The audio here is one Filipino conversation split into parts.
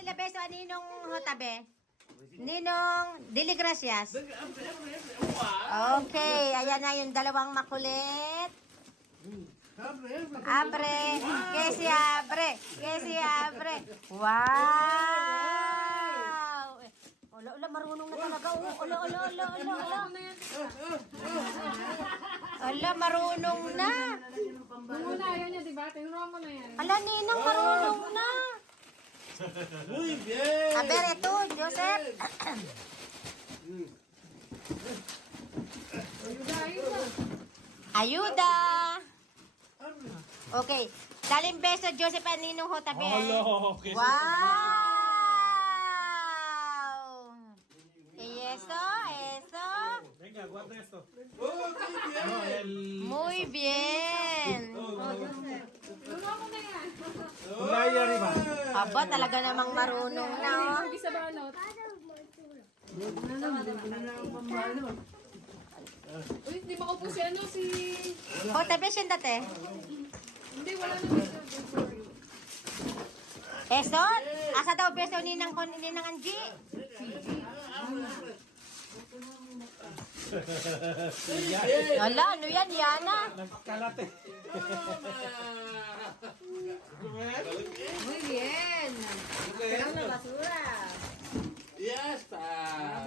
sila beso Ninong Hotabe. Ninong Dili Gracias. Okay, ayan na yung dalawang makulit. Abre, que si abre. Wow! Ola, marunong na talaga. Ola. Ala, marunong na. Muna, ayaw niya, diba? Tinuruan mo na yan. Ala, Ninang, marunong na. Muy bien. A ver, ito, Joseph. Ayuda. Ayuda. Okay. Daling beso, Joseph at Ninong Hotabe. Hello, okay. Wow! Eso. Venga, guarda esto. Oh, muy bien. No, el... Muy bien. Tinuruan mo na yan. Ponla ahí arriba. Aba, talaga namang marunong na. Oh. Hindi sa balot. Uy, hindi makaupo si ano, si... Hotabe, siéntate. Hindi, wala na dito. Eso, asa daw beso Ninang Angie? Ala, ano yan, Yana? Nagkalate. Muy bien. Tirando la basura. Ya está.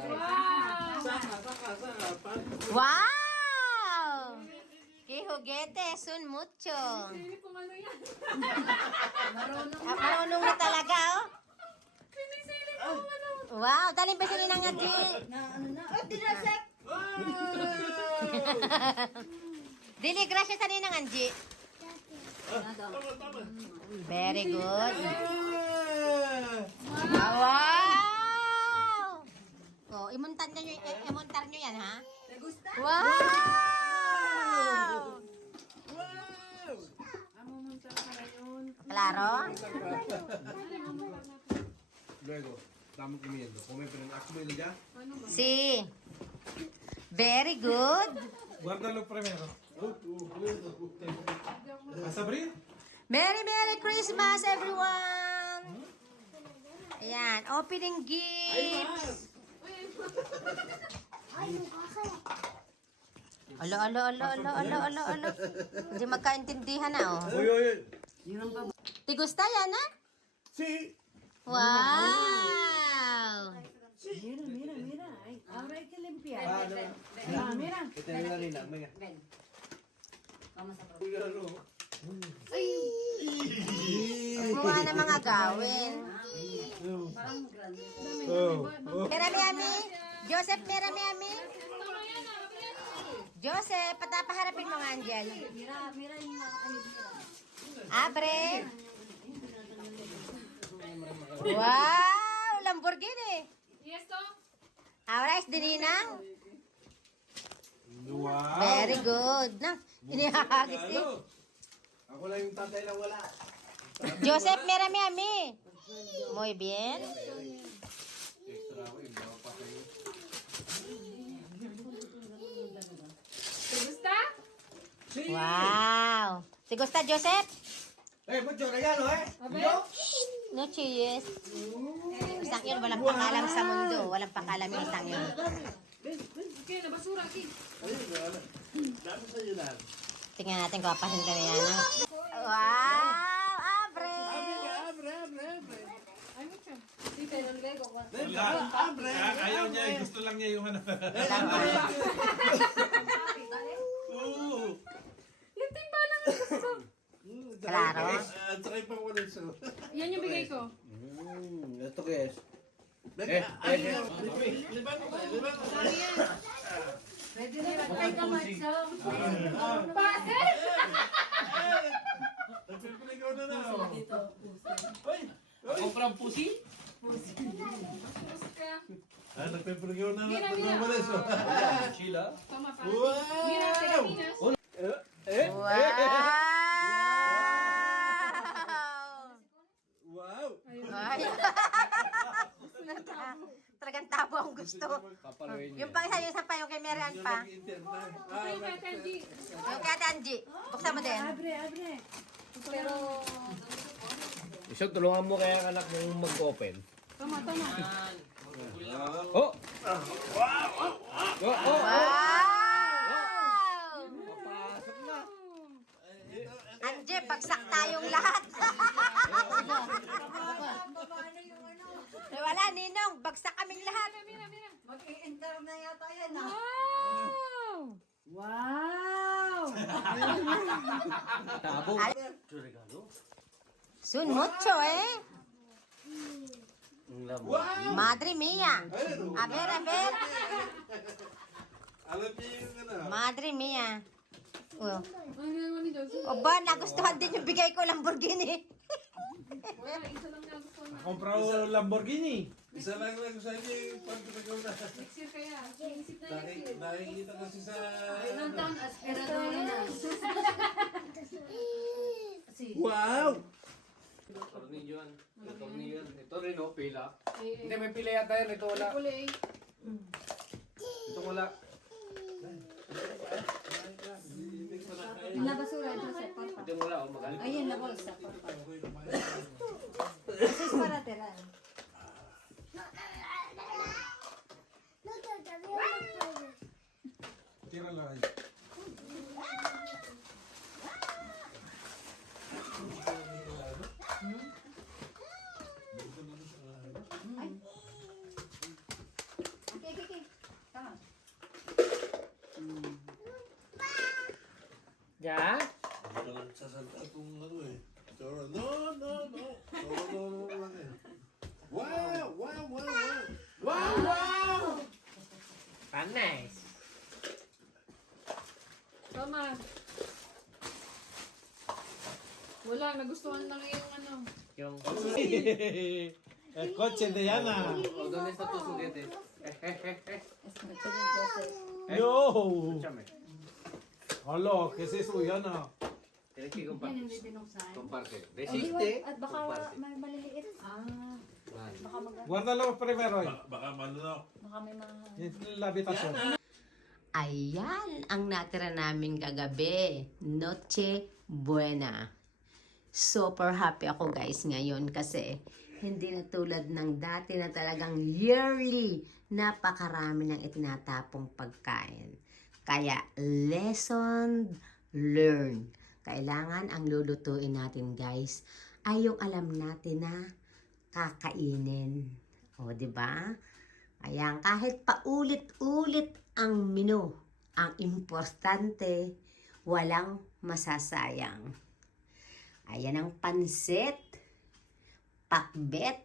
Wow! Saca. Wow! ¡Qué juguete! Son mucho. Hindi kung ano yan. Marunong na talaga, oh. Pinisilip ko ano. Wow, daling beso Ninang Angie. Oh, dinasek. Dili, gracias sa Ninang Angie. Very good. Wow! Oh, imuntar nyo yan, ha? ¿Te gusta? Wow! Claro? Luego, estamos comiendo. Come, pero ¿has comido ya? Sí. Very good. Guárdalo primero. ¿Vas a abrir? Merry Christmas, everyone! Ayan, opening gifts. Alo. Hindi magkaintindihan na, oh. Oye. Ti gusta yan, ha? Sí. Wow! Mira. Ay, ahora hay que limpiar. Mira. Que te ayuda Lina, venga. Ven. Vamos a probar. Cuídalo. Gumawa ng mga gawin. Parang grande. Merami, Ami. Joseph, merami, Ami. Joseph, patapaharapin mo nga, Angel. Mira yung mga ayun. Abre. Wow! Lamborghini. ¿Y esto? Ahora es de Ninang. Wow. Very good. Na, inihagis eh. Ako lang yung tatay na wala. Joseph, merami, Ami. Muy bien. Extra ako, yung mga patay. ¿Te gusta? Wow. ¿Te gusta, Joseph? Mucho regalo, A ver. No, cheers. Isang yun, walang pakalam sa mundo. Walang pakalam yung isang yun. ¿Qué? La basura aquí. Vamos a ayudar. Tingnan natin kung kapasin ka na yan. Ha? Wow! Abre! Abre. Hay mucho. Sí, pero luego. Venga, abre. Ayaw niya, gusto lang niya yung ano. Yung timbalang gusto. Claro. Trae pa wala eso. Yan yung bigay ko. ¿Esto qué es? Venga, levanta. Pwede na lagay ka matsong. Bakit? Nagpipiligaw na na. Dito. Uy. Comprang pusi? Kaya, Nagpipiligaw na Mira. wala eso. Chila. toma pa. Wow. Mira, Pilipinas. Wow! Wow. Ay. Talagang tabo ang gusto. Papaluin Yung pang isa pa, yung kay Marian pa. Ay, Tetenji. Yung kay Ate Angie. Buksan mo din. Abre. Pero, So, tulungan mo kaya ang anak mong mag-open. Tama, tama. Oh! Wow! Wow! Papasok na. Anje, bagsak tayong lahat. Eh, wala, Ninong. Bagsak kaming lahat. Mag-i-enter na yata yan. Wow! Wow! Tabo. Sun mucho, eh. Ang labo. Madre mia. A ver, a ver. Alam niyo yung ano. Madre mia. Oh. Ang ginawa ni Joseph. O ba, nagustuhan din yung bigay ko Lamborghini. Wala, isa lang na gusto na. Compra o Lamborghini. Isa lang sa inyo yung pagpapagaw na. Next year kaya. Iisip na next year. Nakikita kasi sa... Ilang taon aspirador na. Wow! Tornilyo yan. May tornilyo yan. Ito rin, oh, pila. Eh, Hindi, may pila yata yan. Ito wala. kulay. Ito wala. La basura, Joseph, porfa. Ito wala, oh, magaling. Ayun, la bolsa, porfa. Eso es para tirar. Tira lang. Okay, okay, okay. Tama. Ja? Hindi ka lang sasalta kung ano eh. Toro, no, no, no. Toro, no, lang eh. Wow! Wow! Wow! Wow! Wow! Wow! Nice. Tama. Wala, nagustuhan lang yung ano. Yung El coche de Yana. Oh, ¿dónde está tu juguete? Eso es Joseph. Yo. Escúchame. Hala, ¿qué es eso, Yana? Tienes que Yan compartir. hindi binuksan. Comparte. Ay, Resiste. at baka Comparte. may maliliit. Ah, Vale. baka Guárdalo primero. Baka manunok. baka may mga... En la habitación. Ayan ang natira namin kagabi. Noche buena. Super happy ako guys ngayon kasi hindi na tulad ng dati na talagang yearly napakarami ng itinatapong pagkain. Kaya lesson learned. Kailangan ang lulutuin natin guys ay yung alam natin na kakainin. O, di ba? Ayan, kahit paulit-ulit ang menu, ang importante, walang masasayang. Ayan ang pansit, pakbet,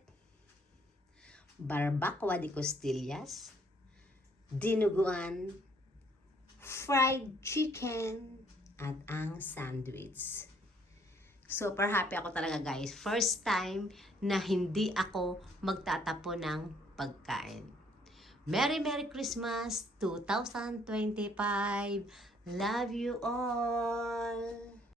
barbacoa de costillas, dinuguan, fried chicken, at ang sandwich. Super happy ako talaga guys. First time na hindi ako magtatapon ng pagkain. Merry Merry Christmas 2025. Love you all.